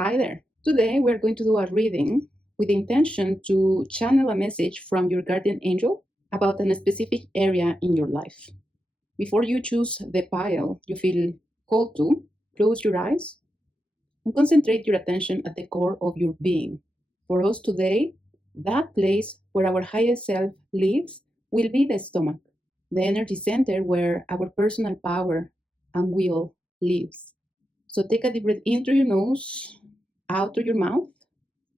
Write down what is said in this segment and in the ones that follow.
Hi there. Today we're going to do a reading with the intention to channel a message from your guardian angel about a specific area in your life. Before you choose the pile you feel called to, close your eyes and concentrate your attention at the core of your being. For us today, that place where our highest self lives will be the stomach, the energy center where our personal power and will lives. So take a deep breath in through your nose, out through your mouth,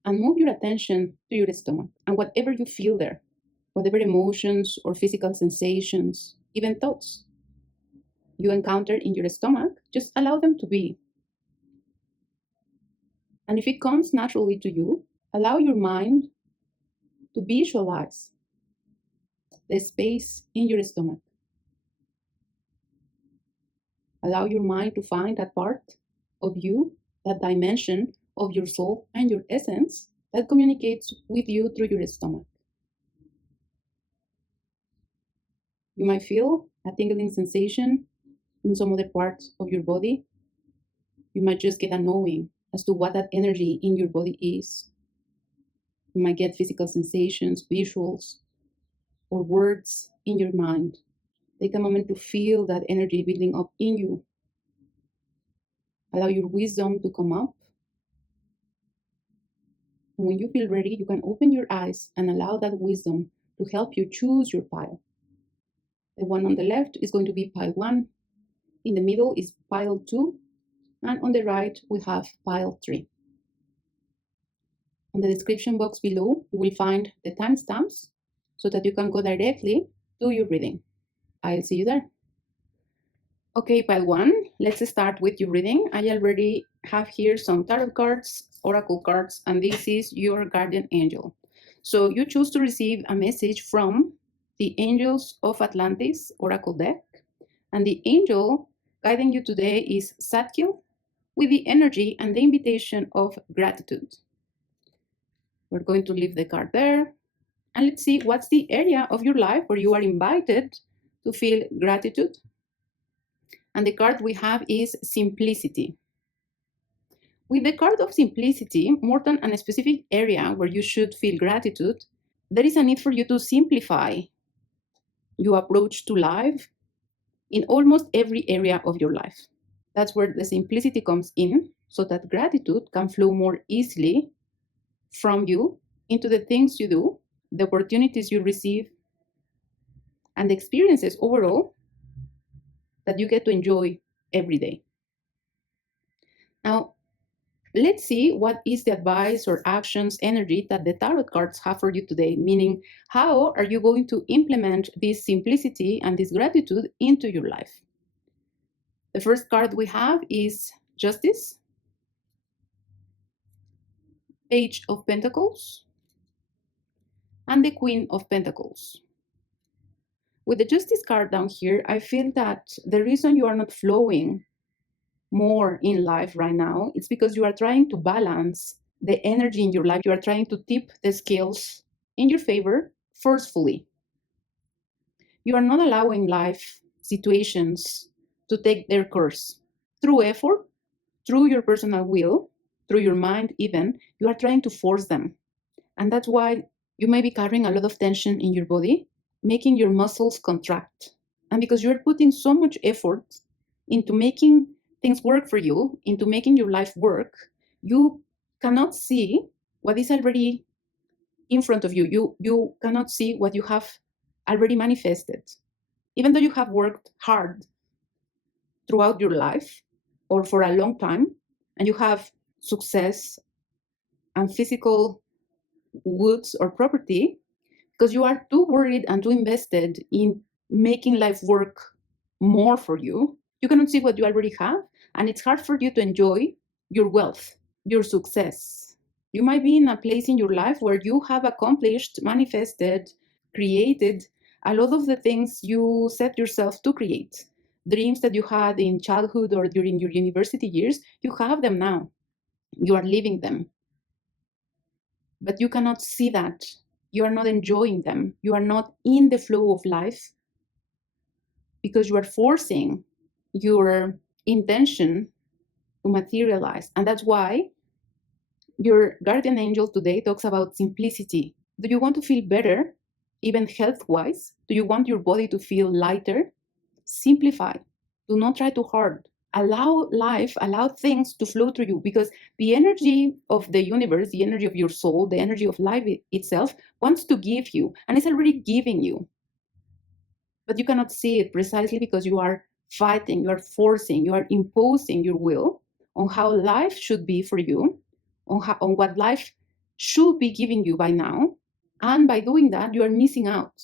and move your attention to your stomach and whatever you feel there, whatever emotions or physical sensations, even thoughts you encounter in your stomach, just allow them to be. And if it comes naturally to you, allow your mind to visualize the space in your stomach. Allow your mind to find that part of you, that dimension of your soul and your essence that communicates with you through your stomach. You might feel a tingling sensation in some other parts of your body. You might just get a knowing as to what that energy in your body is. You might get physical sensations, visuals, or words in your mind. Take a moment to feel that energy building up in you. Allow your wisdom to come up. And when you feel ready, you can open your eyes and allow that wisdom to help you choose your pile. The one on the left is going to be pile 1. In the middle is pile 2. And on the right, we have pile 3. On the description box below, you will find the timestamps so that you can go directly to your reading. I'll see you there. Okay, pile 1, let's start with your reading. I already have here some tarot cards, oracle cards, and this is your guardian angel. So you choose to receive a message from the Angels of Atlantis oracle deck, and the angel guiding you today is Zadkiel with the energy and the invitation of gratitude. We're going to leave the card there, and let's see what's the area of your life where you are invited to feel gratitude. And the card we have is simplicity. With the card of simplicity, more than a specific area where you should feel gratitude, there is a need for you to simplify your approach to life in almost every area of your life. That's where the simplicity comes in, so that gratitude can flow more easily from you into the things you do, the opportunities you receive, and the experiences overall that you get to enjoy every day. Now, let's see what is the advice or actions energy that the tarot cards have for you today, meaning how are you going to implement this simplicity and this gratitude into your life? The first card we have is Justice, Page of Pentacles, and the Queen of Pentacles. With the Justice card down here, I feel that the reason you are not flowing more in life right now, it's because you are trying to balance the energy in your life. You are trying to tip the scales in your favor forcefully. You are not allowing life situations to take their course. Through effort, through your personal will, through your mind even, you are trying to force them. And that's why you may be carrying a lot of tension in your body, making your muscles contract. And because you're putting so much effort into making things work for you, into making your life work, you cannot see what is already in front of you. You cannot see what you have already manifested. Even though you have worked hard throughout your life or for a long time, and you have success and physical goods or property, because you are too worried and too invested in making life work more for you, you cannot see what you already have, and it's hard for you to enjoy your wealth, your success. You might be in a place in your life where you have accomplished, manifested, created a lot of the things you set yourself to create. Dreams that you had in childhood or during your university years, you have them now. You are living them. But you cannot see that. You are not enjoying them. You are not in the flow of life because you are forcing your intention to materialize. And that's why Your guardian angel today talks about simplicity. Do you want to feel better, even health-wise? Do you want your body to feel lighter? Simplify. Do not try too hard. Allow life, allow things to flow through you, because the energy of the universe, the energy of your soul, the energy of life itself wants to give you, and it's already giving you. But you cannot see it precisely because you are fighting, you are forcing, you are imposing your will on how life should be for you, on what life should be giving you by now. And by doing that, you are missing out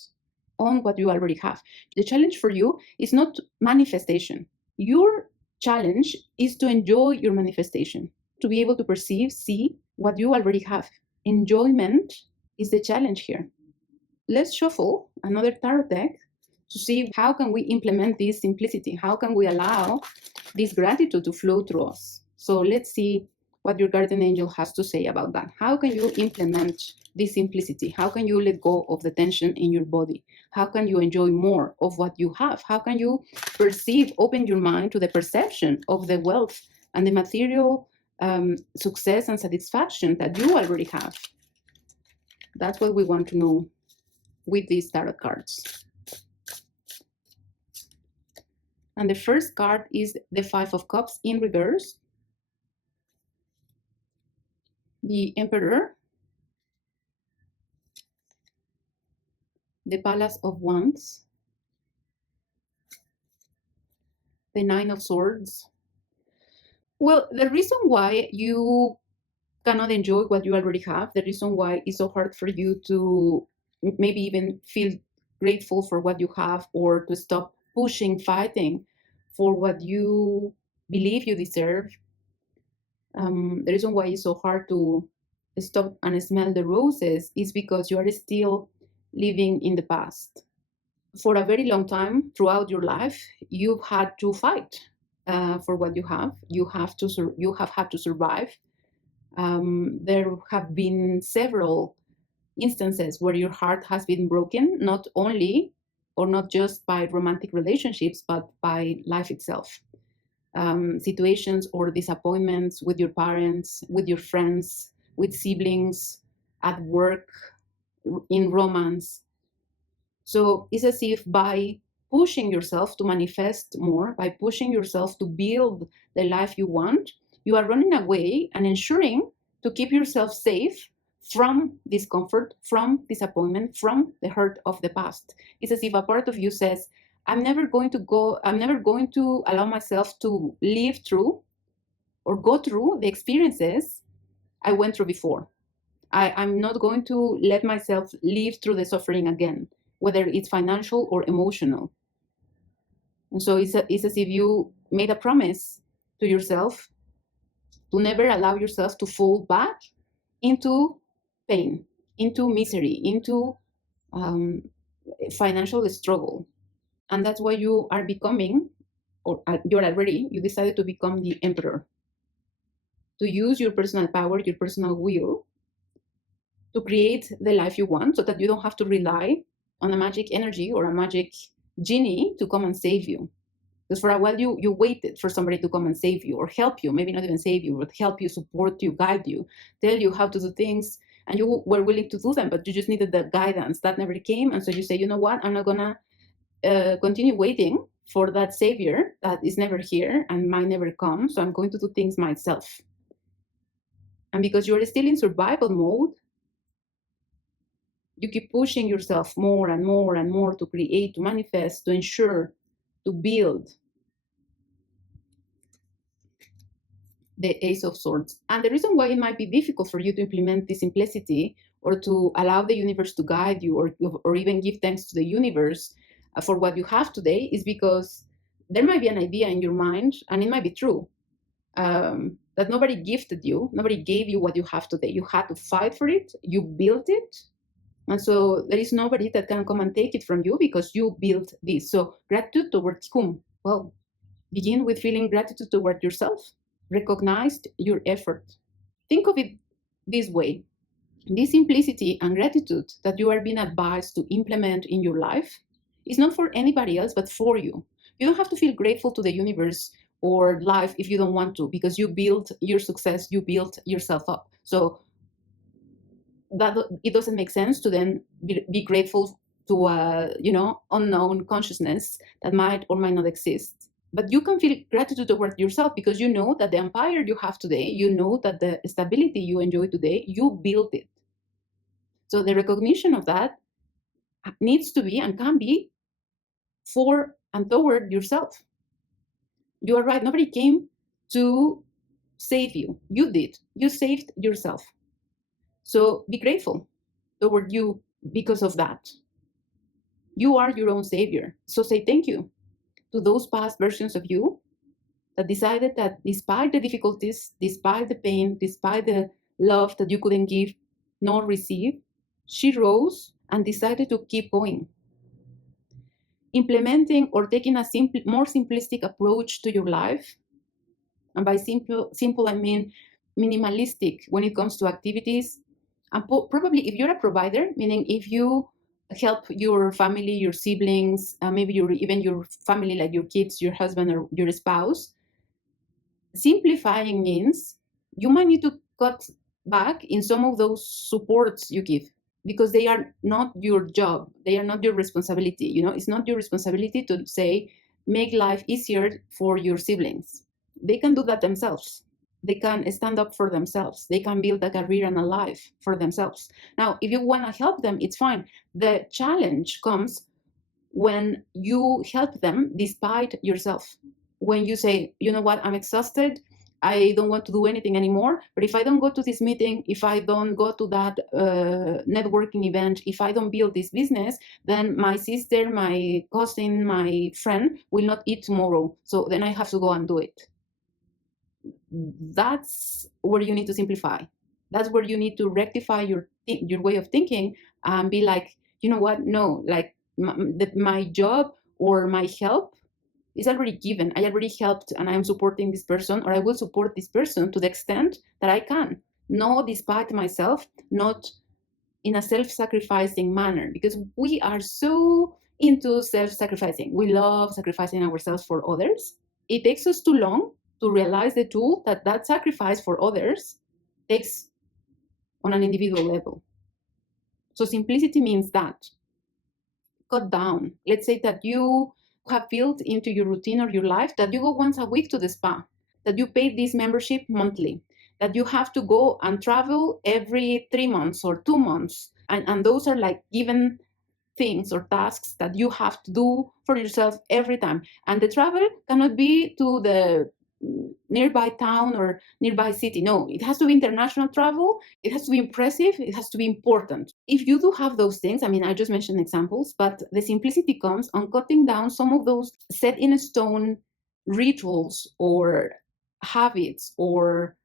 on what you already have. The challenge for you is not manifestation. Your challenge is to enjoy your manifestation, to be able to perceive, see what you already have. Enjoyment is the challenge here. Let's shuffle another tarot deck to see how can we implement this simplicity, how can we allow this gratitude to flow through us. So let's see what your guardian angel has to say about that. How can you implement this simplicity? How can you let go of the tension in your body? How can you enjoy more of what you have? How can you perceive, open your mind to the perception of the wealth and the material success and satisfaction that you already have? That's what we want to know with these tarot cards. And the first card is the Five of Cups in reverse, the Emperor, the Palace of Wands, the Nine of Swords. Well, the reason why you cannot enjoy what you already have, the reason why it's so hard for you to maybe even feel grateful for what you have, or to stop pushing, fighting for what you believe you deserve, the reason why it's so hard to stop and smell the roses is because you are still living in the past. For a very long time throughout your life, you've had to fight for what you have. You have had to survive. There have been several instances where your heart has been broken, not only or not just by romantic relationships, but by life itself. Situations or disappointments with your parents, with your friends, with siblings, at work, in romance. So it's as if by pushing yourself to manifest more, by pushing yourself to build the life you want, you are running away and ensuring to keep yourself safe from discomfort, from disappointment, from the hurt of the past. It's as if a part of you says, I'm never going to allow myself to live through or go through the experiences I went through before. I'm not going to let myself live through the suffering again, whether it's financial or emotional. And so it's as if you made a promise to yourself to never allow yourself to fall back into pain, into misery, into financial struggle. And that's why you are becoming, or you decided to become the emperor, to use your personal power, your personal will, to create the life you want, so that you don't have to rely on a magic energy or a magic genie to come and save you. Because for a while you waited for somebody to come and save you, or help you, maybe not even save you, but help you, support you, guide you, tell you how to do things, and you were willing to do them, but you just needed the guidance. That never came, and so you say, you know what, I'm not gonna continue waiting for that savior that is never here and might never come, so I'm going to do things myself. And because you're still in survival mode, you keep pushing yourself more and more and more to create, to manifest, to ensure, to build. The Ace of Swords. And the reason why it might be difficult for you to implement this simplicity, or to allow the universe to guide you, or even give thanks to the universe for what you have today, is because there might be an idea in your mind, and it might be true, that nobody gifted you, nobody gave you what you have today. You had to fight for it, you built it, and so there is nobody that can come and take it from you, because you built this. So gratitude towards whom? Well, begin with feeling gratitude toward yourself. Recognize your effort. Think of it this way. This simplicity and gratitude that you are being advised to implement in your life is not for anybody else, but for you. You don't have to feel grateful to the universe or life if you don't want to, because you built your success, you built yourself up. So that it doesn't make sense to then be grateful to a unknown consciousness that might or might not exist. But you can feel gratitude toward yourself because you know that the empire you have today, you know that the stability you enjoy today, you built it. So the recognition of that needs to be and can be for and toward yourself. You are right. Nobody came to save you. You did. You saved yourself. So be grateful toward you because of that. You are your own savior. So say thank you to those past versions of you that decided that despite the difficulties, despite the pain, despite the love that you couldn't give nor receive, she rose and decided to keep going. Implementing or taking a more simplistic approach to your life. And by simple, I mean minimalistic when it comes to activities. And probably if you're a provider, meaning if you help your family, your siblings, maybe even your family, like your kids, your husband, or your spouse, simplifying means you might need to cut back in some of those supports you give, because they are not your job. They are not your responsibility. It's not your responsibility to say, make life easier for your siblings. They can do that themselves. They can stand up for themselves. They can build a career and a life for themselves. Now, if you want to help them, it's fine. The challenge comes when you help them despite yourself. When you say, you know what, I'm exhausted, I don't want to do anything anymore, but if I don't go to this meeting, if I don't go to that networking event, if I don't build this business, then my sister, my cousin, my friend will not eat tomorrow. So then I have to go and do it. That's where you need to simplify. That's where you need to rectify your way of thinking and be like, you know what, no, like my job or my help is already given. I already helped and I'm supporting this person, or I will support this person to the extent that I can. No, despite myself, not in a self-sacrificing manner, because we are so into self-sacrificing. We love sacrificing ourselves for others. It takes us too long to realize the tool that sacrifice for others takes on an individual level. So simplicity means that. Cut down. Let's say that you have built into your routine or your life that you go once a week to the spa, that you pay this membership monthly, that you have to go and travel every 3 months or 2 months. And those are like given things or tasks that you have to do for yourself every time. And the travel cannot be to the nearby town or nearby city. No, it has to be international travel. It has to be impressive. It has to be important. If you do have those things, I mean, I just mentioned examples, but the simplicity comes on cutting down some of those set in stone rituals or habits or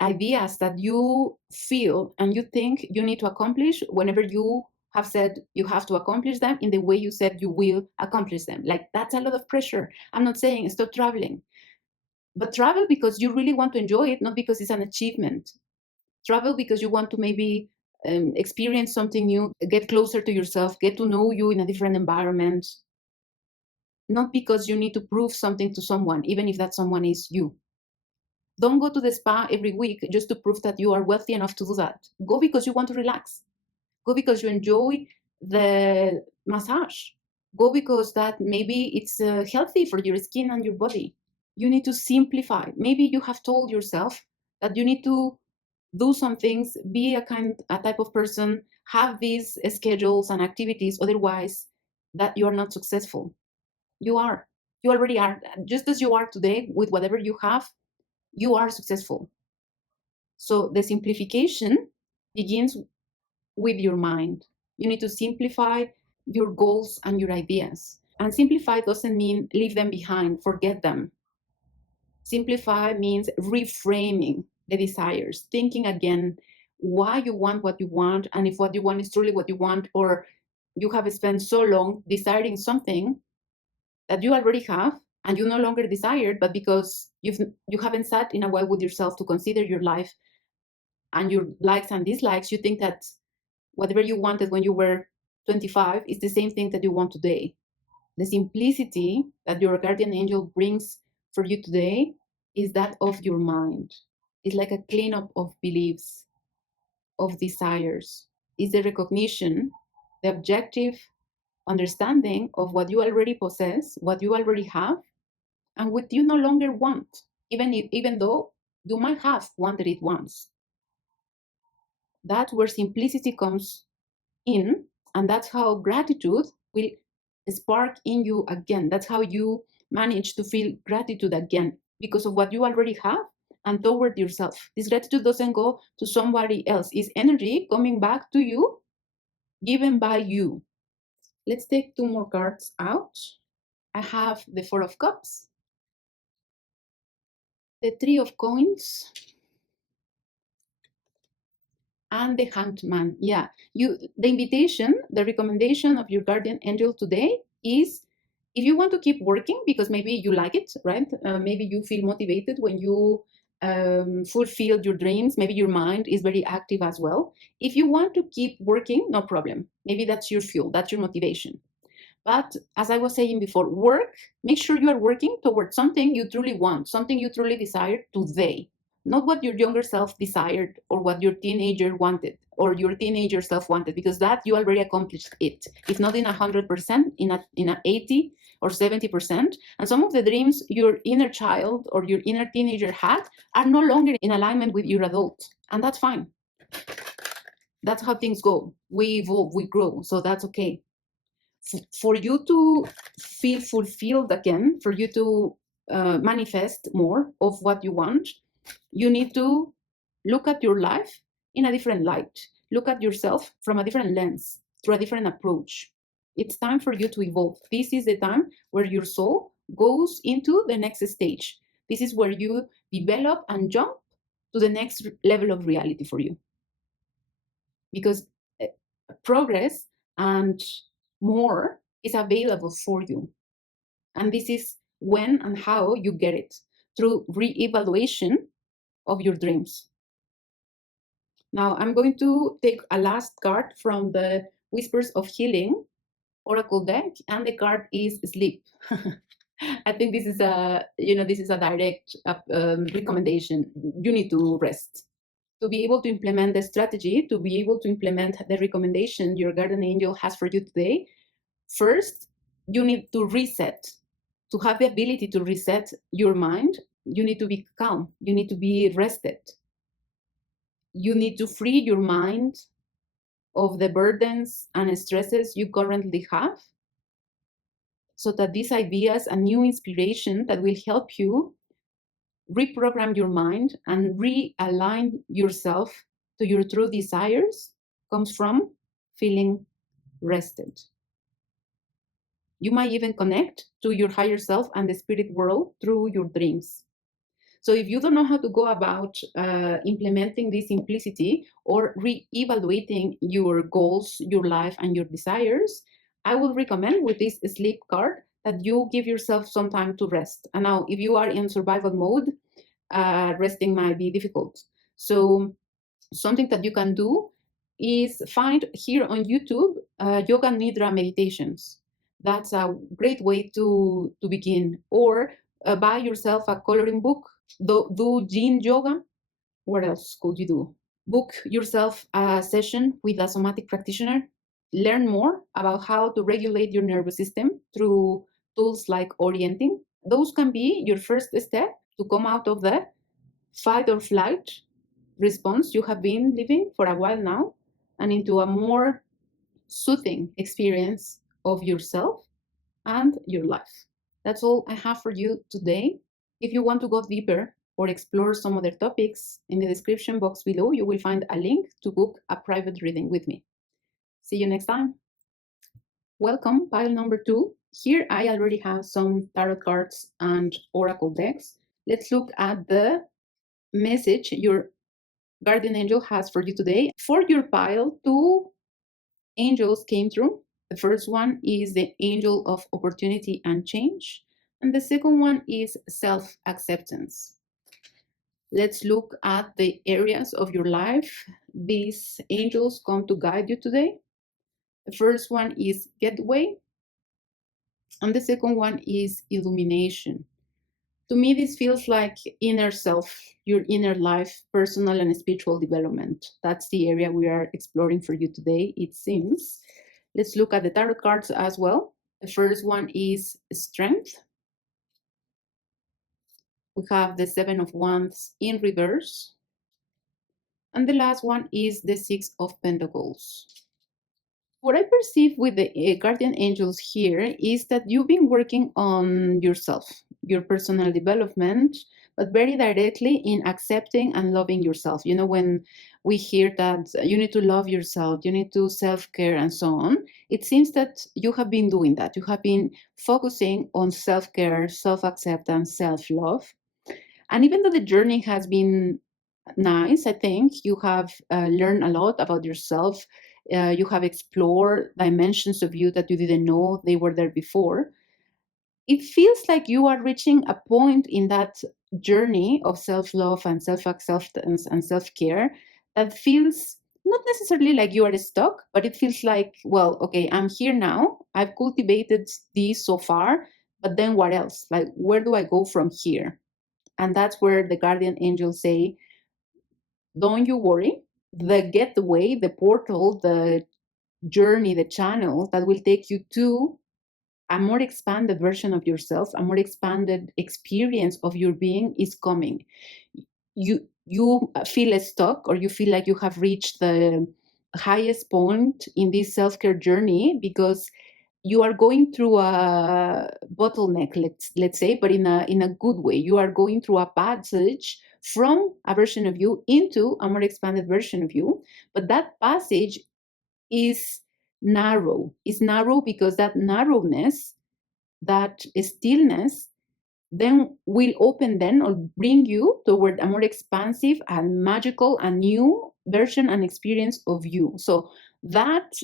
ideas that you feel and you think you need to accomplish whenever you have said you have to accomplish them in the way you said you will accomplish them. Like, that's a lot of pressure. I'm not saying stop traveling, but travel because you really want to enjoy it, not because it's an achievement. Travel because you want to maybe experience something new, get closer to yourself, get to know you in a different environment, not because you need to prove something to someone, even if that someone is you. Don't go to the spa every week just to prove that you are wealthy enough to do that. Go because you want to relax. Go because you enjoy the massage. Go because that maybe it's healthy for your skin and your body. You need to simplify. Maybe you have told yourself that you need to do some things, be a type of person, have these schedules and activities, otherwise that you are not successful. You are. You already are. Just as you are today with whatever you have, you are successful. So the simplification begins with your mind. You need to simplify your goals and your ideas. And simplify doesn't mean leave them behind, forget them. Simplify means reframing the desires, thinking again why you want what you want, and if what you want is truly what you want, or you have spent so long desiring something that you already have and you no longer desire, but because you haven't sat in a while with yourself to consider your life and your likes and dislikes, you think that whatever you wanted when you were 25 is the same thing that you want today. The simplicity that your guardian angel brings for you today is that of your mind. It's like a cleanup of beliefs, of desires. It's the recognition, the objective understanding of what you already possess, what you already have, and what you no longer want, even though you might have wanted it once. That's where simplicity comes in, and that's how gratitude will spark in you again. That's how you manage to feel gratitude again because of what you already have and toward yourself. This gratitude doesn't go to somebody else, it's energy coming back to you, given by you. Let's take 2 more cards out. I have the Four of Cups, the Three of Coins, and the Hanged Man. Yeah, the invitation, the recommendation of your guardian angel today is, if you want to keep working because maybe you like it, right? Maybe you feel motivated when you fulfill your dreams. Maybe your mind is very active as well. If you want to keep working, no problem. Maybe that's your fuel, that's your motivation. But as I was saying before, make sure you are working towards something you truly want, something you truly desire today, not what your younger self desired or what your teenager wanted or your teenager self wanted, because that you already accomplished it. It's not in 100%, in a 80 or 70%. And some of the dreams your inner child or your inner teenager had are no longer in alignment with your adult. And that's fine. That's how things go. We evolve, we grow. So that's okay. For you to feel fulfilled again, for you to manifest more of what you want, you need to look at your life in a different light. Look at yourself from a different lens, through a different approach. It's time for you to evolve. This is the time where your soul goes into the next stage. This is where you develop and jump to the next level of reality for you. Because progress and more is available for you. And this is when and how you get it, through re-evaluation of your dreams. Now I'm going to take a last card from the Whispers of Healing Oracle deck, and the card is Sleep. I think this is a direct recommendation. You need to rest. To be able to implement the strategy, to be able to implement the recommendation your guardian angel has for you today, first, you need to reset. To have the ability to reset your mind, you need to be calm. You need to be rested. You need to free your mind of the burdens and stresses you currently have, so that these ideas and new inspiration that will help you reprogram your mind and realign yourself to your true desires comes from feeling rested. You might even connect to your higher self and the spirit world through your dreams. So if you don't know how to go about implementing this simplicity or re-evaluating your goals, your life, and your desires, I would recommend with this sleep card that you give yourself some time to rest. And now, if you are in survival mode, resting might be difficult. So something that you can do is find here on YouTube yoga nidra meditations. That's a great way to begin. Or buy yourself a coloring book. Do yin yoga. What else could you do? Book yourself a session with a somatic practitioner. Learn more about how to regulate your nervous system through tools like orienting. Those can be your first step to come out of the fight or flight response you have been living for a while now, and into a more soothing experience of yourself and your life. That's all I have for you today. If you want to go deeper or explore some other topics, in the description box below, you will find a link to book a private reading with me. See you next time. Welcome, pile number 2. Here I already have some tarot cards and oracle decks. Let's look at the message your guardian angel has for you today. For your pile, 2 angels came through. The first one is the angel of opportunity and change, and the second one is self-acceptance. Let's look at the areas of your life these angels come to guide you today. The first one is getaway, and the second one is illumination. To me, this feels like inner self, your inner life, personal and spiritual development. That's the area we are exploring for you today, it seems. Let's look at the tarot cards as well. The first one is strength. We have the Seven of Wands in reverse. And the last one is the Six of Pentacles. What I perceive with the guardian angels here is that you've been working on yourself, your personal development, but very directly in accepting and loving yourself. You know, when we hear that you need to love yourself, you need to self-care and so on, it seems that you have been doing that. You have been focusing on self-care, self-acceptance, self-love. And even though the journey has been nice, I think you have learned a lot about yourself. You have explored dimensions of you that you didn't know they were there before. It feels like you are reaching a point in that journey of self-love and self-acceptance and self-care that feels not necessarily like you are stuck, but it feels like, well, okay, I'm here now. I've cultivated this so far, but then what else? Like, where do I go from here? And that's where the guardian angels say, don't you worry. The getaway, the portal, the journey, the channel that will take you to a more expanded version of yourself, a more expanded experience of your being is coming. You feel stuck, or you feel like you have reached the highest point in this self-care journey because you are going through a bottleneck, let's say, but in a good way. You are going through a passage from a version of you into a more expanded version of you, but that passage is narrow. It's narrow because that narrowness, that stillness, then will open then or bring you toward a more expansive and magical and new version and experience of you. So that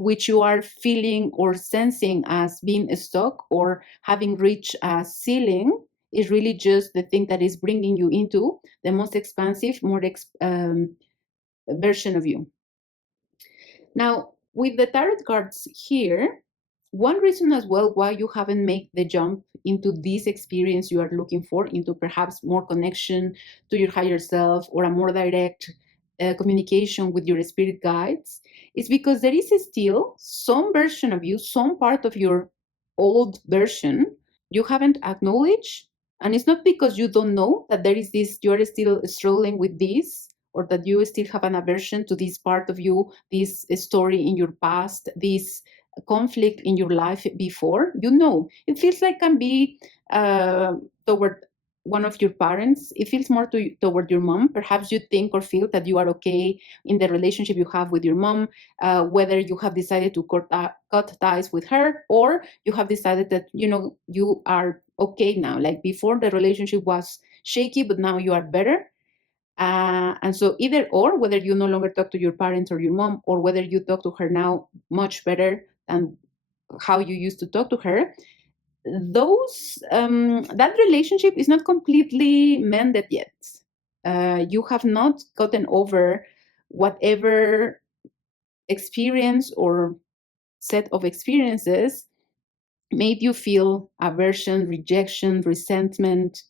which you are feeling or sensing as being stuck or having reached a ceiling is really just the thing that is bringing you into the most expansive, more version of you. Now, with the tarot cards here, one reason as well why you haven't made the jump into this experience you are looking for, into perhaps more connection to your higher self or a more direct communication with your spirit guides, is because there is still some version of you, some part of your old version you haven't acknowledged. And it's not because you don't know that there is this, you're still struggling with this, or that you still have an aversion to this part of you, this story in your past, this conflict in your life before. You know, it feels like can be toward one of your parents. It feels more toward your mom. Perhaps you think or feel that you are okay in the relationship you have with your mom, whether you have decided to cut ties with her, or you have decided that, you know, you are okay now. Like before, the relationship was shaky, but now you are better. And so either or, whether you no longer talk to your parents or your mom, or whether you talk to her now much better than how you used to talk to her, those that relationship is not completely mended yet. You have not gotten over whatever experience or set of experiences made you feel aversion, rejection, resentment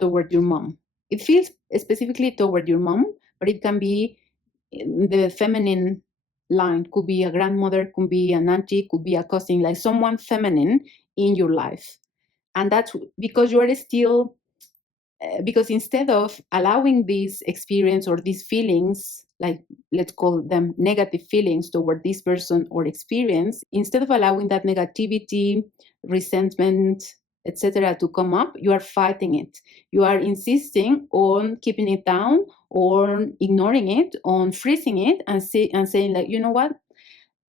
toward your mom. It feels specifically toward your mom, but it can be in the feminine line. Could be a grandmother, could be an auntie, could be a cousin, like someone feminine in your life. And that's because you are still, because instead of allowing this experience or these feelings, like let's call them negative feelings toward this person or experience, instead of allowing that negativity, resentment, etc., to come up, you are fighting it. You are insisting on keeping it down, or ignoring it, on freezing it, and saying like, you know what,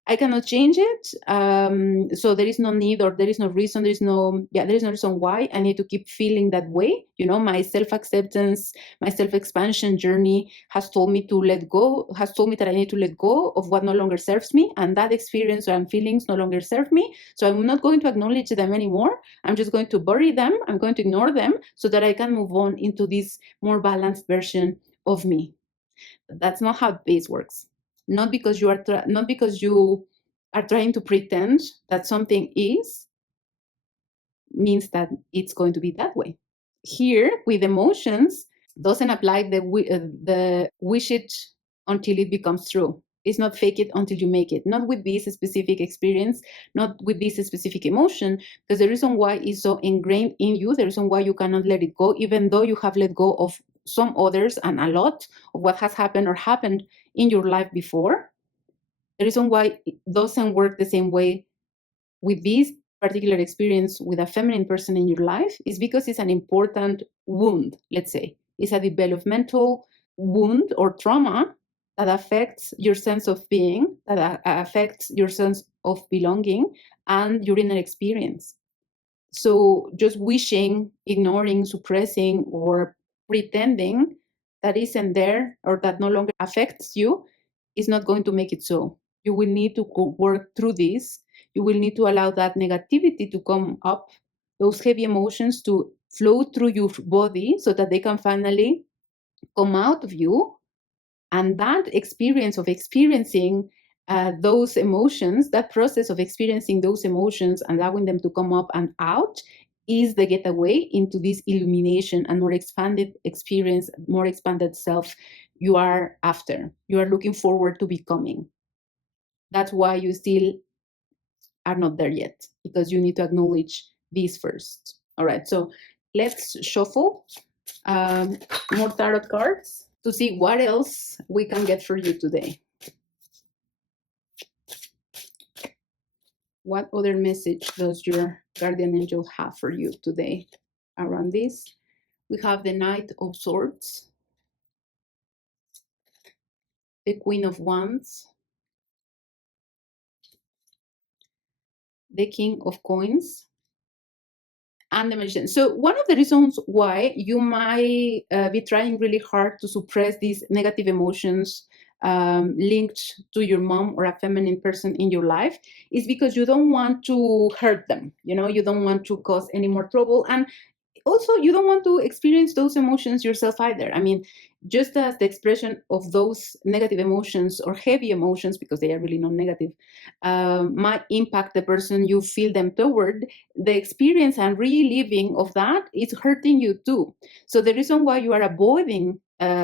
I cannot change it. So there is no need, or there is no reason, there is no reason why I need to keep feeling that way. You know, my self-acceptance, my self-expansion journey has told me to let go, has told me that I need to let go of what no longer serves me, and that experience and feelings no longer serve me. So I'm not going to acknowledge them anymore. I'm just going to bury them. I'm going to ignore them so that I can move on into this more balanced version of me. That's not how this works. Not because you are trying to pretend that something is, means that it's going to be that way. Here, with emotions, doesn't apply the wish it until it becomes true. It's not fake it until you make it. Not with this specific experience, not with this specific emotion, because the reason why it's so ingrained in you, the reason why you cannot let it go, even though you have let go of some others and a lot of what has happened or happened in your life before, the reason why it doesn't work the same way with this particular experience with a feminine person in your life is because it's an important wound, let's say. It's a developmental wound or trauma that affects your sense of being, that affects your sense of belonging and your inner experience. So just wishing, ignoring, suppressing, or pretending that isn't there or that no longer affects you is not going to make it so. You will need to work through this. You will need to allow that negativity to come up, those heavy emotions to flow through your body so that they can finally come out of you. And that experience of experiencing those emotions, that process of experiencing those emotions, allowing them to come up and out, is the getaway into this illumination and more expanded experience, more expanded self you are after, you are looking forward to becoming. That's why you still are not there yet, because you need to acknowledge these first. All right, so let's shuffle more tarot cards to see what else we can get for you today. What other message does your guardian angel have for you today around this? We have the Knight of Swords, the Queen of Wands, the King of Coins, and the Magician. So one of the reasons why you might be trying really hard to suppress these negative emotions linked to your mom or a feminine person in your life is because you don't want to hurt them. You know, you don't want to cause any more trouble. And also, you don't want to experience those emotions yourself either. I mean, just as the expression of those negative emotions or heavy emotions, because they are really not negative, might impact the person you feel them toward, the experience and reliving of that is hurting you too. So the reason why you are avoiding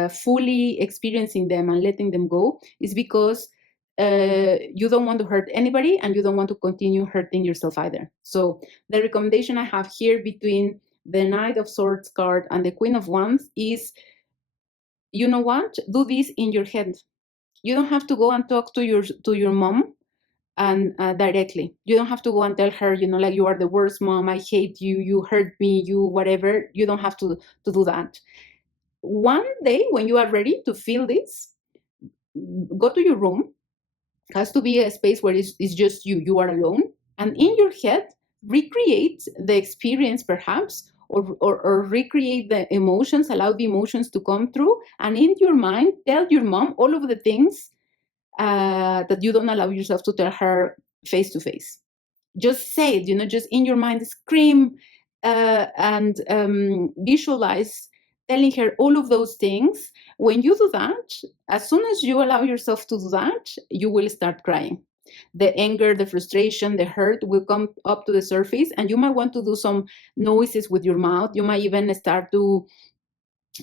fully experiencing them and letting them go is because you don't want to hurt anybody and you don't want to continue hurting yourself either. So the recommendation I have here between the Knight of Swords card and the Queen of Wands is, you know what? Do this in your head. You don't have to go and talk to your mom and directly. You don't have to go and tell her, you know, like, you are the worst mom. I hate you. You hurt me. You whatever. You don't have to do that. One day when you are ready to feel this, go to your room. It has to be a space where it's just you. You are alone, and in your head, recreate the experience, perhaps, or recreate the emotions, allow the emotions to come through, and in your mind, tell your mom all of the things that you don't allow yourself to tell her face to face. Just say it, you know, just in your mind, scream and visualize telling her all of those things. When you do that, as soon as you allow yourself to do that, you will start crying. The anger, the frustration, the hurt will come up to the surface, and you might want to do some noises with your mouth. You might even start to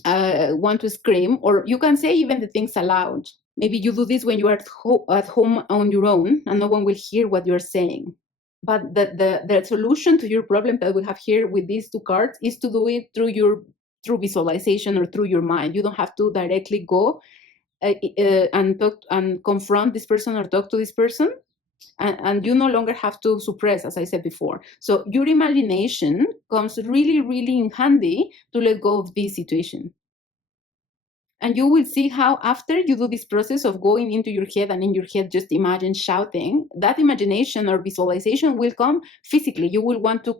want to scream, or you can say even the things aloud. Maybe you do this when you are at home on your own and no one will hear what you're saying. But the solution to your problem that we have here with these two cards is to do it through visualization or through your mind. You don't have to directly go and talk and confront this person or talk to this person. And you no longer have to suppress, as I said before. So your imagination comes really, really in handy to let go of this situation. And you will see how after you do this process of going into your head and in your head just imagine shouting, that imagination or visualization will come physically. You will want to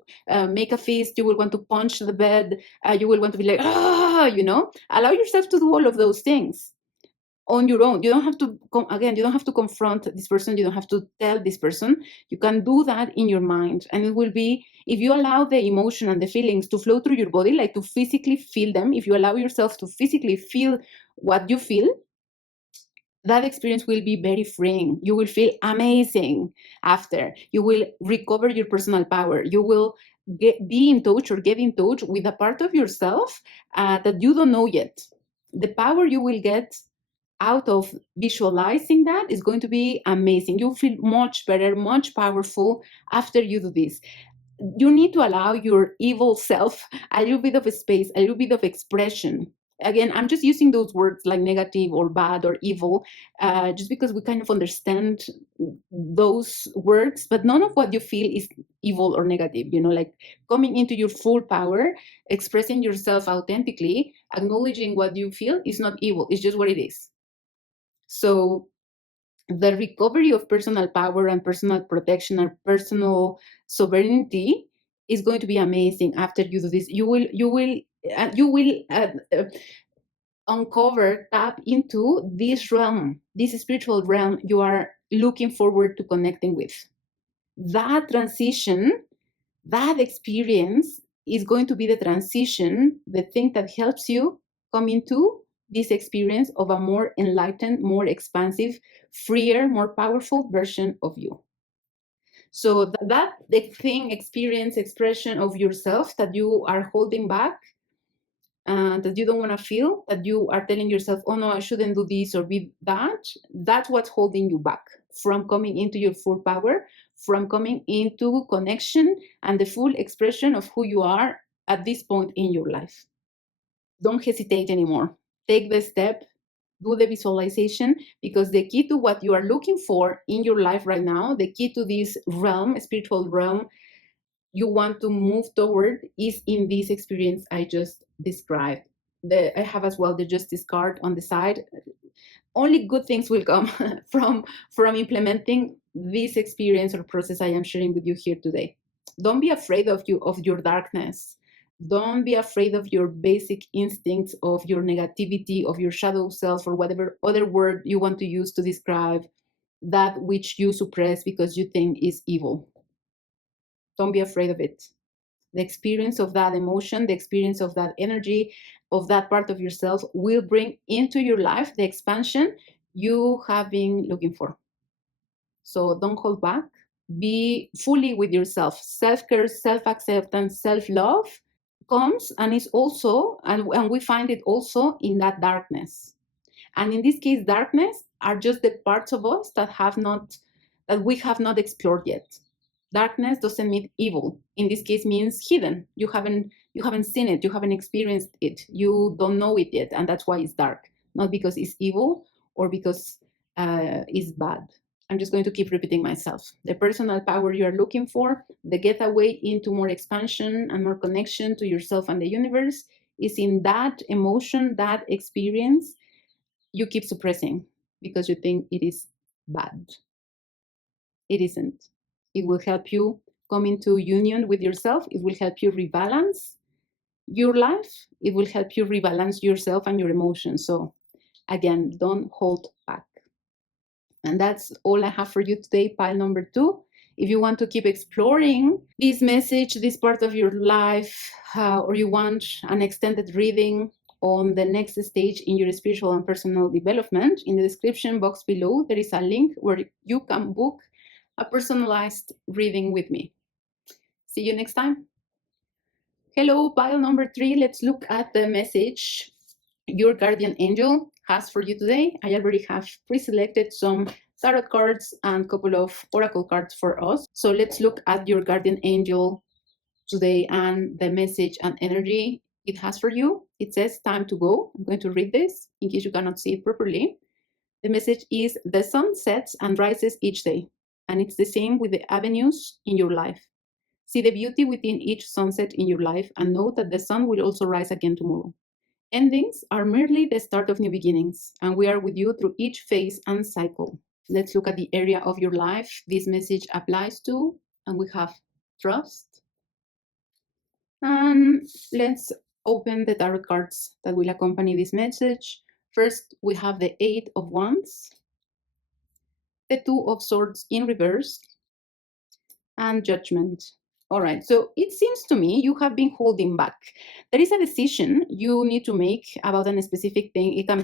make a fist, you will want to punch the bed, you will want to be like, you know, allow yourself to do all of those things on your own. You don't have to, again, you don't have to confront this person. You don't have to tell this person. You can do that in your mind. And it will be, if you allow the emotion and the feelings to flow through your body, like to physically feel them, if you allow yourself to physically feel what you feel, that experience will be very freeing. You will feel amazing after. You will recover your personal power. You will be in touch or get in touch with a part of yourself that you don't know yet. The power you will get out of visualizing that is going to be amazing. You'll feel much better, much powerful after you do this. You need to allow your evil self a little bit of space, a little bit of expression. Again, I'm just using those words like negative or bad or evil, just because we kind of understand those words, but none of what you feel is evil or negative. Like coming into your full power, expressing yourself authentically, acknowledging what you feel is not evil, it's just what it is. So the recovery of personal power and personal protection and personal sovereignty is going to be amazing after you do this. You will uncover, tap into this realm, this spiritual realm you are looking forward to connecting with. That transition, that experience is going to be the transition, the thing that helps you come into this experience of a more enlightened, more expansive, freer, more powerful version of you. So that the thing, experience, expression of yourself that you are holding back, that you don't want to feel, that you are telling yourself, oh no, I shouldn't do this or be that, that's what's holding you back from coming into your full power, from coming into connection and the full expression of who you are at this point in your life. Don't hesitate anymore. Take the step, do the visualization, because the key to what you are looking for in your life right now, the key to this realm, spiritual realm, you want to move toward is in this experience I just described. I have as well the Justice card on the side. Only good things will come from implementing this experience or process I am sharing with you here today. Don't be afraid of your darkness. Don't be afraid of your basic instincts, of your negativity, of your shadow self, or whatever other word you want to use to describe that which you suppress because you think is evil. Don't be afraid of it. The experience of that emotion, the experience of that energy, of that part of yourself will bring into your life the expansion you have been looking for. So don't hold back. Be fully with yourself. Self-care, self-acceptance, self-love comes and is also, and we find it also in that darkness. And in this case, darkness are just the parts of us that we have not explored yet. Darkness doesn't mean evil. In this case, means hidden. You haven't seen it. You haven't experienced it. You don't know it yet, and that's why it's dark. Not because it's evil or because it's bad. I'm just going to keep repeating myself. The personal power you are looking for, the getaway into more expansion and more connection to yourself and the universe, is in that emotion, that experience you keep suppressing because you think it is bad. It isn't. It will help you come into union with yourself. It will help you rebalance your life. It will help you rebalance yourself and your emotions. So again, don't hold back. And that's all I have for you today, pile number 2. If you want to keep exploring this message, this part of your life, or you want an extended reading on the next stage in your spiritual and personal development, in the description box below, there is a link where you can book a personalized reading with me. See you next time. Hello, pile number 3. Let's look at the message your guardian angel has for you today. I already have pre-selected some tarot cards and a couple of oracle cards for us. So let's look at your guardian angel today and the message and energy it has for you. It says time to go. I'm going to read this in case you cannot see it properly. The message is: the sun sets and rises each day, and it's the same with the avenues in your life. See the beauty within each sunset in your life and know that the sun will also rise again tomorrow. Endings are merely the start of new beginnings, and we are with you through each phase and cycle. Let's look at the area of your life this message applies to, and we have trust. And let's open the tarot cards that will accompany this message. First, we have the 8 of Wands, the 2 of Swords in reverse, and Judgment. All right, so it seems to me you have been holding back. There is a decision you need to make about a specific thing. It can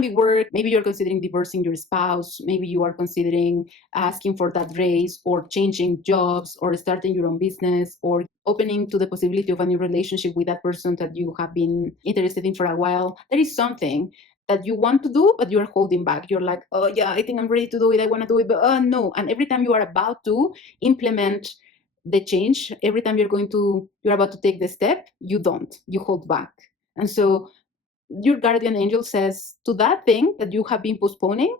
be work. Maybe you're considering divorcing your spouse. Maybe you are considering asking for that raise, or changing jobs, or starting your own business, or opening to the possibility of a new relationship with that person that you have been interested in for a while. There is something that you want to do, but you're holding back. You're like, oh yeah, I think I'm ready to do it. I want to do it, but no. And every time you are about to implement the change, every time you're about to take the step, you hold back. And so your guardian angel says to that thing that you have been postponing,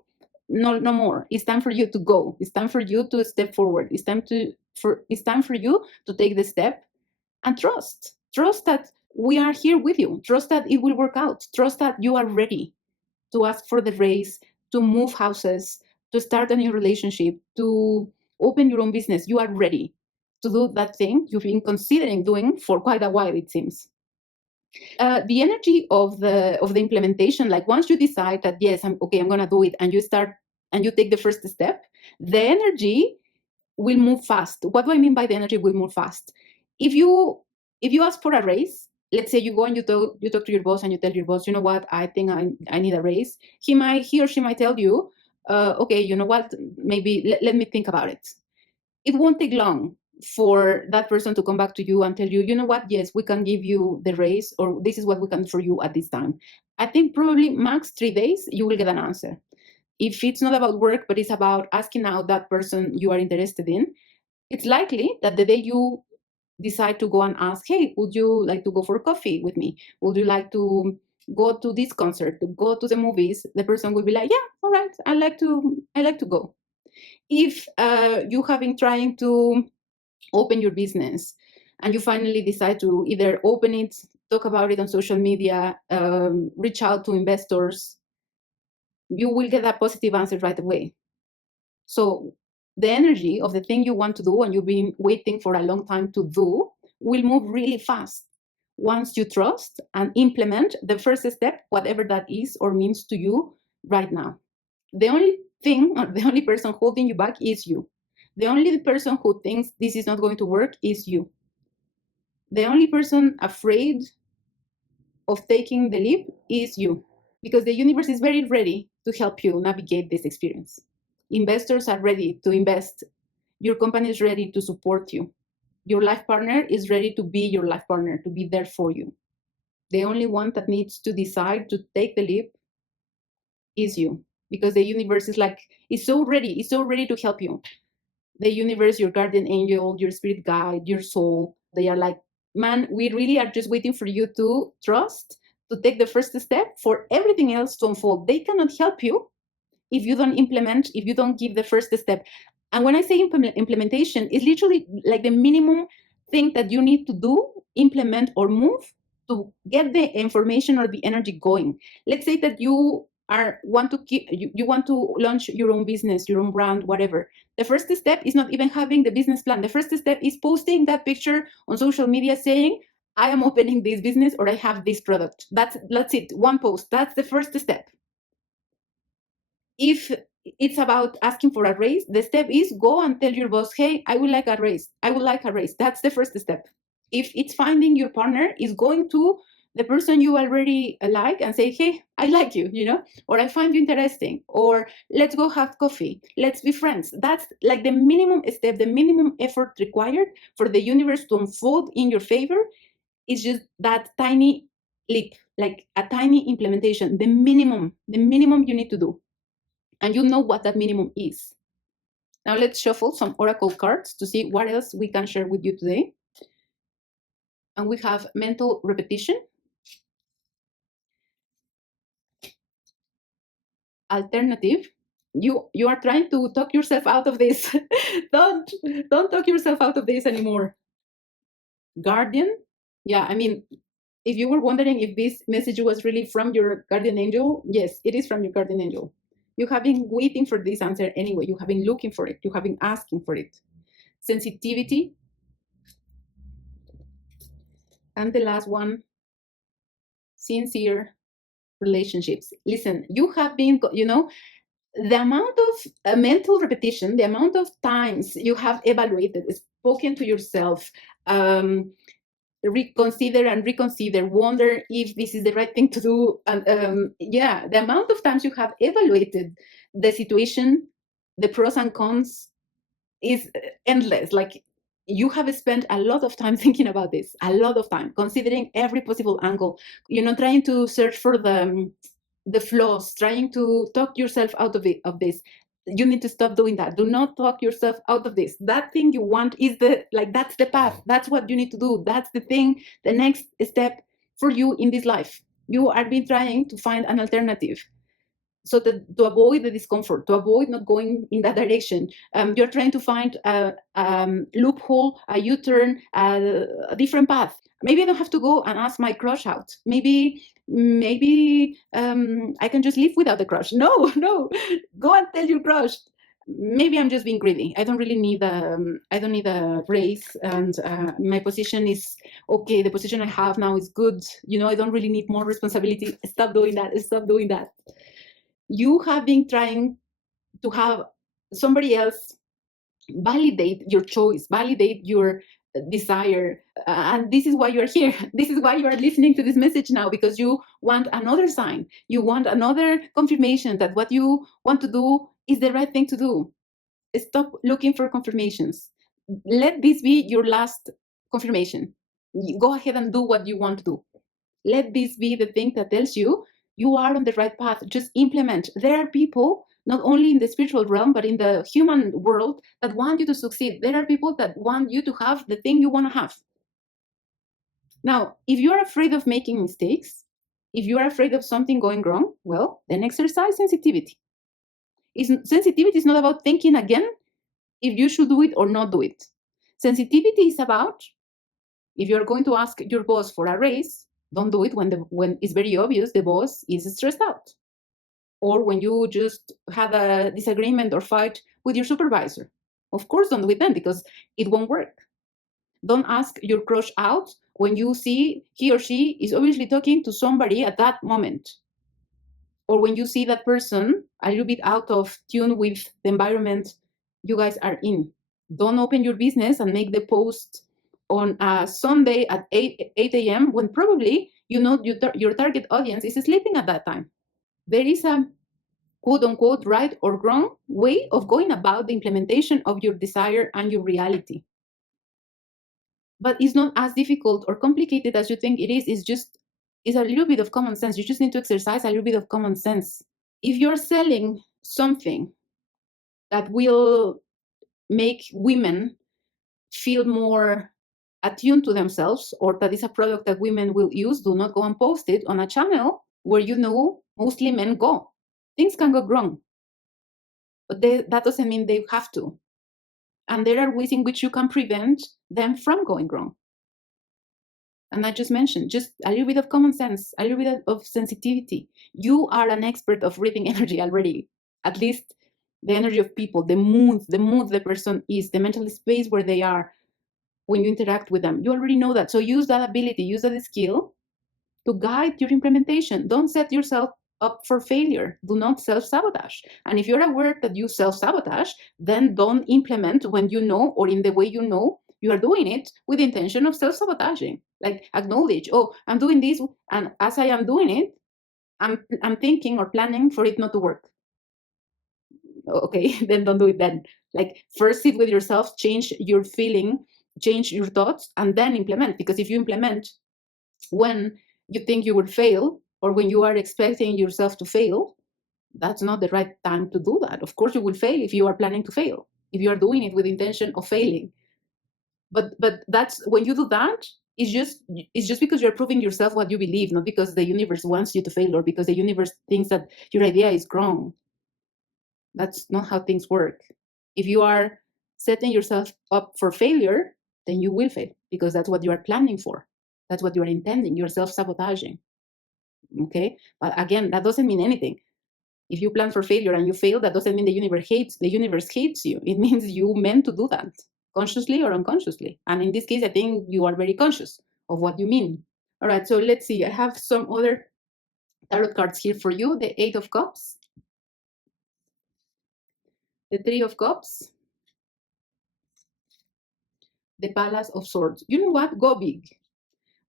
no more. It's time for you to go. It's time for you to step forward. It's time for you to take the step and trust that we are here with you. Trust that it will work out. Trust that you are ready to ask for the raise, to move houses, to start a new relationship, to open your own business. You are ready to do that thing you've been considering doing for quite a while, it seems. The energy of the implementation, like once you decide that yes, I'm gonna do it, and you start and you take the first step, the energy will move fast. What do I mean by the energy will move fast? If you ask for a raise, let's say you go and you talk to your boss and you tell your boss, you know what, I think I need a raise. He or she might tell you, okay, you know what, maybe let me think about it. It won't take long for that person to come back to you and tell you, you know what, yes, we can give you the raise, or this is what we can do for you at this time. I think probably max 3 days you will get an answer. If it's not about work, but it's about asking out that person you are interested in, it's likely that the day you decide to go and ask, hey, would you like to go for coffee with me? Would you like to go to this concert, to go to the movies? The person will be like, yeah, all right, I like to go. If you have been trying to open your business and you finally decide to either open it, talk about it on social media, reach out to investors, you will get a positive answer right away. So the energy of the thing you want to do and you've been waiting for a long time to do will move really fast once you trust and implement the first step, whatever that is or means to you right now. The only thing, or the only person holding you back is you. The only person who thinks this is not going to work is you. The only person afraid of taking the leap is you, because the universe is very ready to help you navigate this experience. Investors are ready to invest. Your company is ready to support you. Your life partner is ready to be your life partner, to be there for you. The only one that needs to decide to take the leap is you, because the universe is so ready to help you. The universe, your guardian angel, your spirit guide, your soul, they are like, man, we really are just waiting for you to trust, to take the first step for everything else to unfold. They cannot help you if you don't implement, if you don't give the first step. And when I say implementation, it's literally like the minimum thing that you need to do, implement or move to get the information or the energy going. Let's say that you want to launch your own business, your own brand, whatever. The first step is not even having the business plan. The first step is posting that picture on social media saying, I am opening this business, or I have this product. That's it. One post. That's the first step. If it's about asking for a raise, the step is go and tell your boss, hey, I would like a raise. I would like a raise. That's the first step. If it's finding your partner, is going to the person you already like and say, hey, I like you, or I find you interesting, or let's go have coffee. Let's be friends. That's like the minimum step, the minimum effort required for the universe to unfold in your favor. Is just that tiny leap, like a tiny implementation, the minimum you need to do. And you know what that minimum is. Now let's shuffle some oracle cards to see what else we can share with you today. And we have mental repetition, alternative. You are trying to talk yourself out of this. don't talk yourself out of this anymore. Guardian. Yeah, I mean, if you were wondering if this message was really from your guardian angel, yes, it is from your guardian angel. You have been waiting for this answer anyway. You have been looking for it. You have been asking for it. Sensitivity. And the last one, sincere relationships. Listen, you have been, the amount of mental repetition, the amount of times you have evaluated, spoken to yourself, reconsider and reconsider, wonder if this is the right thing to do. And yeah, the amount of times you have evaluated the situation, the pros and cons, is endless. Like, you have spent a lot of time thinking about this, a lot of time considering every possible angle, trying to search for the flaws, trying to talk yourself out of this. You need to stop doing that. Do not talk yourself out of this. That thing you want is that's the path. That's what you need to do. That's the thing, the next step for you in this life. You are been trying to find an alternative, so that to avoid the discomfort, to avoid not going in that direction. You're trying to find a loophole, a U-turn, a different path. Maybe I don't have to go and ask my crush out. Maybe I can just live without the crush. No, go and tell your crush. Maybe I'm just being greedy. I don't really need I don't need a raise, and my position is okay. The position I have now is good. I don't really need more responsibility. Stop doing that. Stop doing that. You have been trying to have somebody else validate your choice, validate your desire. And this is why you're here. This is why you are listening to this message now, because you want another sign. You want another confirmation that what you want to do is the right thing to do. Stop looking for confirmations. Let this be your last confirmation. Go ahead and do what you want to do. Let this be the thing that tells you you are on the right path. Just implement. There are people, not only in the spiritual realm, but in the human world, that want you to succeed. There are people that want you to have the thing you want to have. Now, if you're afraid of making mistakes, if you're afraid of something going wrong, well, then exercise sensitivity. Sensitivity is not about thinking again if you should do it or not do it. Sensitivity is about, if you're going to ask your boss for a raise, don't do it when it's very obvious the boss is stressed out, or when you just had a disagreement or fight with your supervisor. Of course, don't do it then, because it won't work. Don't ask your crush out when you see he or she is obviously talking to somebody at that moment, or when you see that person a little bit out of tune with the environment you guys are in. Don't open your business and make the post on a Sunday at 8 a.m. when probably your target audience is sleeping at that time. There is a quote unquote right or wrong way of going about the implementation of your desire and your reality. But it's not as difficult or complicated as you think it is. It's a little bit of common sense. You just need to exercise a little bit of common sense. If you're selling something that will make women feel more attuned to themselves, or that is a product that women will use, do not go and post it on a channel where mostly men go. Things can go wrong, but that doesn't mean they have to. And there are ways in which you can prevent them from going wrong. And I just mentioned, just a little bit of common sense, a little bit of sensitivity. You are an expert of reading energy already, at least the energy of people, the mood the person is, the mental space where they are when you interact with them. You already know that. So use that ability, use that skill to guide your implementation. Don't set yourself up for failure. Do not self-sabotage. And if you're aware that you self-sabotage, then don't implement when you know, or in the way you know you are doing it with the intention of self-sabotaging. Like, acknowledge, oh, I'm doing this, and as I am doing it, I'm thinking or planning for it not to work. Okay, then don't do it then. Like, first sit with yourself, change your feeling, change your thoughts, and then implement. Because if you implement when you think you will fail, or when you are expecting yourself to fail, that's not the right time to do that. Of course, you will fail if you are planning to fail, if you are doing it with the intention of failing. But that's when you do that, it's just because you're proving yourself what you believe, not because the universe wants you to fail, or because the universe thinks that your idea is wrong. That's not how things work. If you are setting yourself up for failure, then you will fail, because that's what you are planning for. That's what you are intending. You're self-sabotaging. Okay? But again, that doesn't mean anything. If you plan for failure and you fail, that doesn't mean the universe hates you. It means you meant to do that, consciously or unconsciously. And in this case, I think you are very conscious of what you mean. All right, so let's see. I have some other tarot cards here for you. The 8 of Cups, the 3 of Cups, the Palace of Swords. You know what? Go big.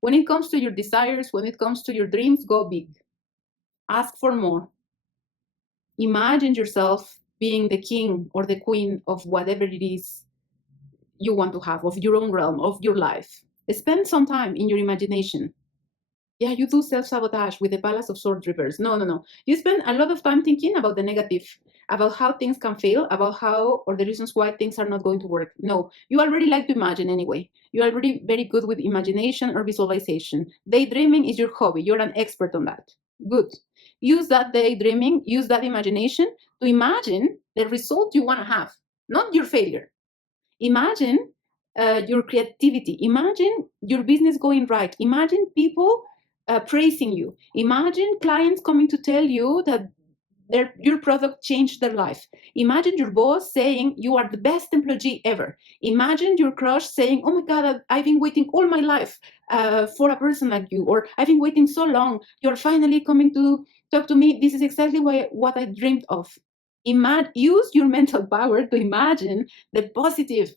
When it comes to your desires, when it comes to your dreams, go big. Ask for more. Imagine yourself being the king or the queen of whatever it is you want to have, of your own realm, of your life. Spend some time in your imagination. Yeah, you do self-sabotage with the Palace of Swords reverse. No, no, no. You spend a lot of time thinking about the negative, about how things can fail, about how, or the reasons why things are not going to work. No, you already like to imagine anyway. You're already very good with imagination or visualization. Daydreaming is your hobby. You're an expert on that. Good. Use that daydreaming, use that imagination to imagine the result you want to have, not your failure. Imagine your creativity. Imagine your business going right. Imagine people praising you. Imagine clients coming to tell you that your product changed their life. Imagine your boss saying you are the best employee ever. Imagine your crush saying, oh my God, I've been waiting all my life for a person like you, or I've been waiting so long. You're finally coming to talk to me. This is exactly what I dreamed of. Use your mental power to imagine the positive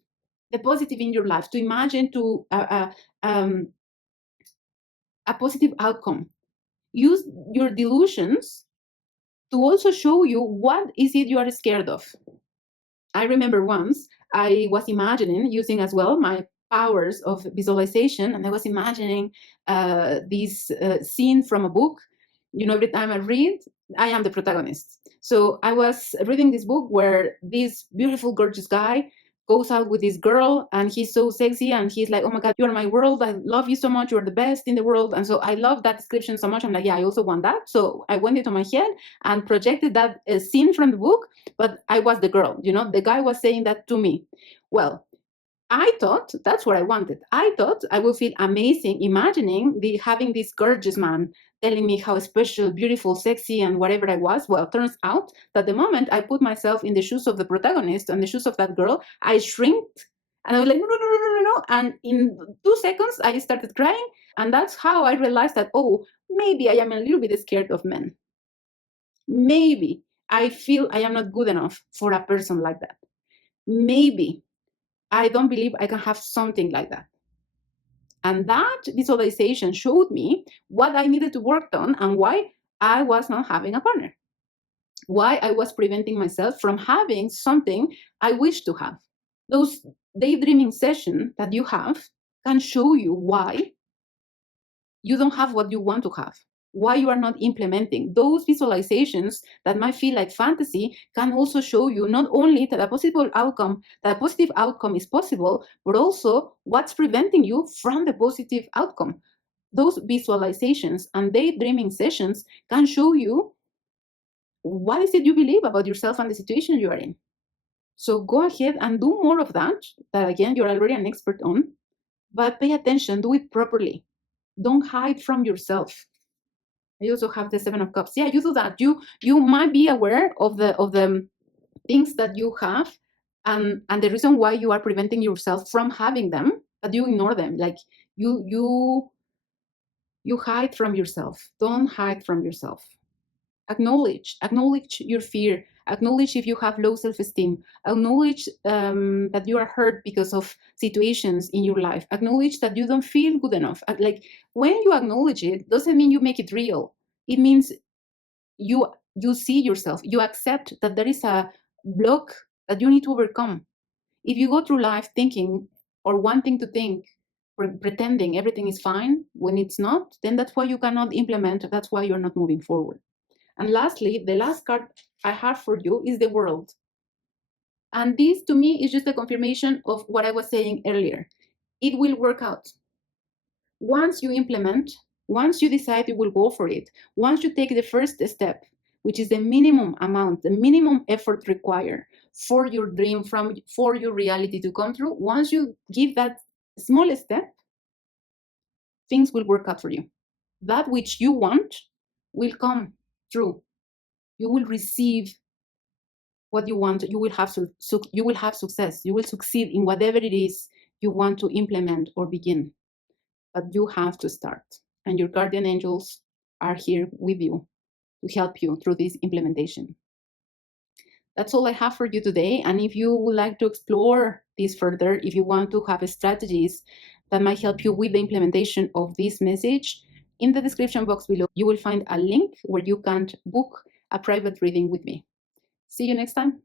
in your life, to imagine a positive outcome. Use your delusions to also show you what is it you are scared of. I remember once I was imagining, using as well my powers of visualization, and I was imagining this scene from a book. You know, every time I read, I am the protagonist. So I was reading this book where this beautiful, gorgeous guy goes out with this girl, and he's so sexy, and he's like, oh my God, you are my world. I love you so much. You're the best in the world. And so I love that description so much. I'm like, yeah, I also want that. So I went into my head and projected that scene from the book, but I was the girl, you know, the guy was saying that to me. Well, I thought that's what I wanted. I thought I would feel amazing imagining having this gorgeous man telling me how special, beautiful, sexy, and whatever I was. Well, it turns out that the moment I put myself in the shoes of the protagonist and the shoes of that girl, I shrinked and I was like, no, no, no, no, no, no. And in 2 seconds, I started crying. And that's how I realized that, oh, maybe I am a little bit scared of men. Maybe I feel I am not good enough for a person like that. Maybe I don't believe I can have something like that. And that visualization showed me what I needed to work on and why I was not having a partner, why I was preventing myself from having something I wish to have. Those daydreaming sessions that you have can show you why you don't have what you want to have, why you are not implementing. Those visualizations that might feel like fantasy can also show you not only that a positive outcome is possible, but also what's preventing you from the positive outcome. Those visualizations and daydreaming sessions can show you what is it you believe about yourself and the situation you are in. So go ahead and do more of that again, you're already an expert on, but pay attention, do it properly. Don't hide from yourself. I also have the Seven of Cups. Yeah, you do that. You might be aware of the things that you have, and the reason why you are preventing yourself from having them, but you ignore them. Like you hide from yourself. Don't hide from yourself. Acknowledge your fear. Acknowledge if you have low self-esteem. Acknowledge that you are hurt because of situations in your life. Acknowledge that you don't feel good enough. Like when you acknowledge it, doesn't mean you make it real. It means you see yourself. You accept that there is a block that you need to overcome. If you go through life thinking or wanting to think, pretending everything is fine when it's not, then that's why you cannot implement. That's why you're not moving forward. And lastly, the last card I have for you is the World. And this to me is just a confirmation of what I was saying earlier. It will work out. Once you implement, once you decide you will go for it, once you take the first step, which is the minimum amount, the minimum effort required for your dream, for your reality to come true, once you give that small step, things will work out for you. That which you want will come true. You will receive what you want. You will have success. You will succeed in whatever it is you want to implement or begin. But you have to start. And your guardian angels are here with you to help you through this implementation. That's all I have for you today. And if you would like to explore this further, if you want to have strategies that might help you with the implementation of this message, in the description box below, you will find a link where you can book a private reading with me. See you next time.